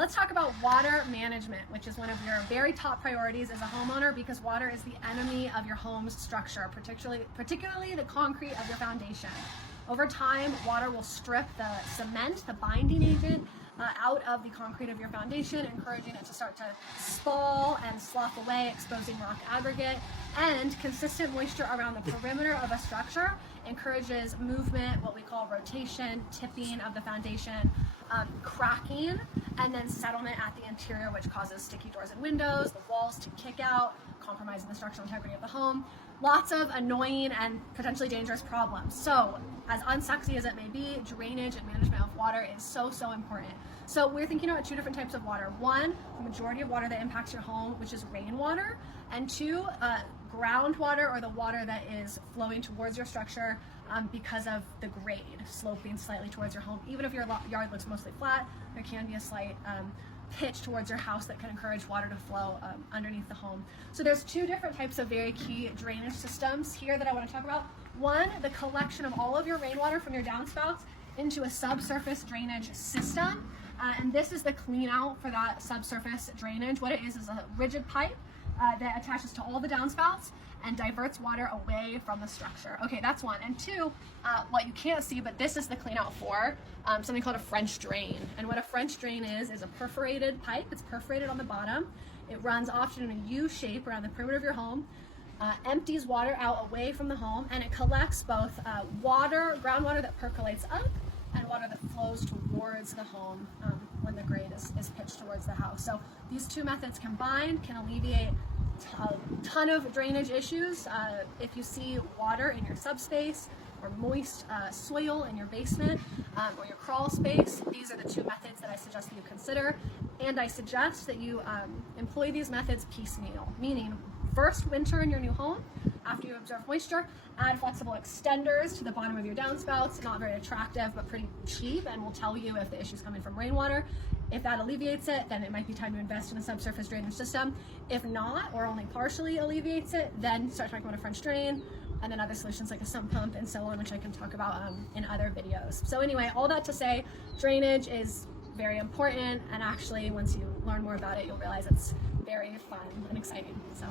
let's talk about water management, which is one of your very top priorities as a homeowner, because water is the enemy of your home's structure, particularly the concrete of your foundation. Over time, water will strip the cement, the binding agent, out of the concrete of your foundation, encouraging it to start to spall and slough away, exposing rock aggregate. And consistent moisture around the perimeter of a structure encourages movement, what we call rotation, tipping of the foundation, cracking, and then settlement at the interior, which causes sticky doors and windows, the walls to kick out, compromising the structural integrity of the home. Lots of annoying and potentially dangerous problems. So, as unsexy as it may be, drainage and management of water is so important. So we're thinking about two different types of water. One, the majority of water that impacts your home, which is rainwater, and two, groundwater, or the water that is flowing towards your structure because of the grade sloping slightly towards your home. Even if your yard looks mostly flat, there can be a slight pitch towards your house that can encourage water to flow underneath the home. So there's two different types of very key drainage systems here that I want to talk about. One, the collection of all of your rainwater from your downspouts into a subsurface drainage system. And this is the clean out for that subsurface drainage. What it is a rigid pipe that attaches to all the downspouts and diverts water away from the structure. Okay, that's one. And two, what you can't see, but this is the clean out for, something called a French drain. And what a French drain is a perforated pipe. It's perforated on the bottom. It runs often in a U shape around the perimeter of your home, empties water out away from the home, and it collects both groundwater that percolates up, and water that flows towards the home when the grade is pitched towards the house. So these two methods combined can alleviate a ton of drainage issues. If you see water in your subspace or moist soil in your basement or your crawl space, these are the two methods that I suggest that you consider. And I suggest that you employ these methods piecemeal, meaning first winter in your new home, after you observe moisture, add flexible extenders to the bottom of your downspouts. Not very attractive, but pretty cheap, and will tell you if the issue is coming from rainwater. If that alleviates it, then it might be time to invest in a subsurface drainage system. If not, or only partially alleviates it, then start talking about a French drain, and then other solutions like a sump pump and so on, which I can talk about in other videos. So anyway, all that to say, drainage is very important, and actually once you learn more about it, you'll realize it's very fun and exciting. So.